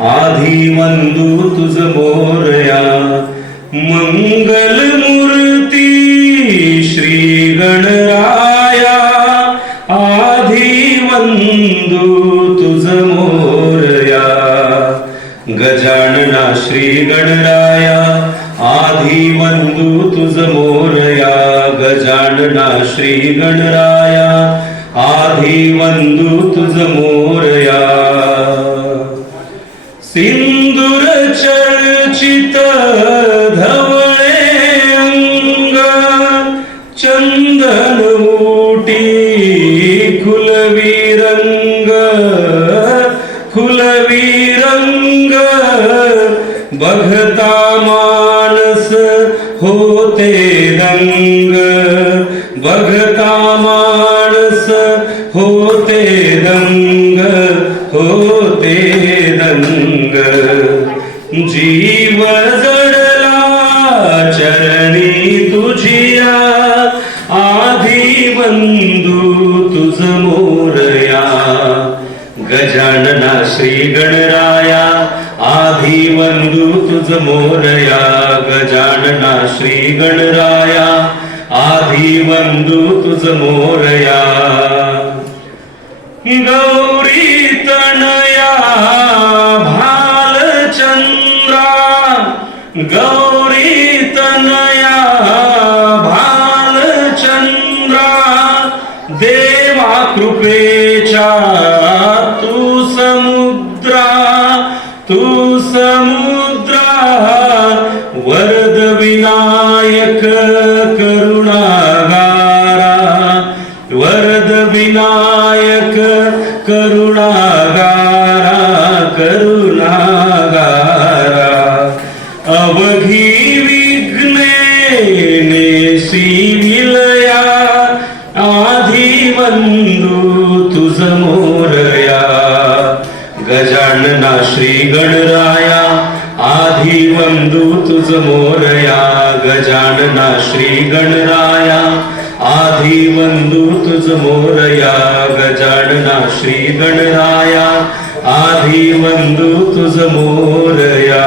आधी मंदू तुझ मोरया. मंगल मूर्ती श्री गणराया. आधी मंदू तुझ मोरया. गजानना श्री गणराया. आधी मंदू तुझ मोरया. गजानना श्री गणराया. आधी मंदू सिन्दुरचर्चित न्दुर चर्चित कुलवीरङ्ग अङ्ग चन्दनबी कुलबीरङ्गलबीरङ्गता माणस होद बघता होते रङ्ग होते रंग. जीव जडला चरणी तुझिया. आधी बंधू तुझ मोरया. गजानना श्री गणराया आधी बंधू तुझ मोरया. गजानना श्री गणराया आधी बंधू तुझ मोरया. गौ गौरी तनया भालचंद्रा देवा कृपेचा तू समुद्रा तू समुद्रा वरद विनायक करुणागारा वरद विनायक करुणागारा करू विलया आधी बंदू तुझ मोरया गजानना श्री गणराया आधी बंदू तुझ मोरया गजानना श्री गणराया आधी वंदू तुझ मोरया गजानना श्री गणराया आधी वंदू तुझ मोरया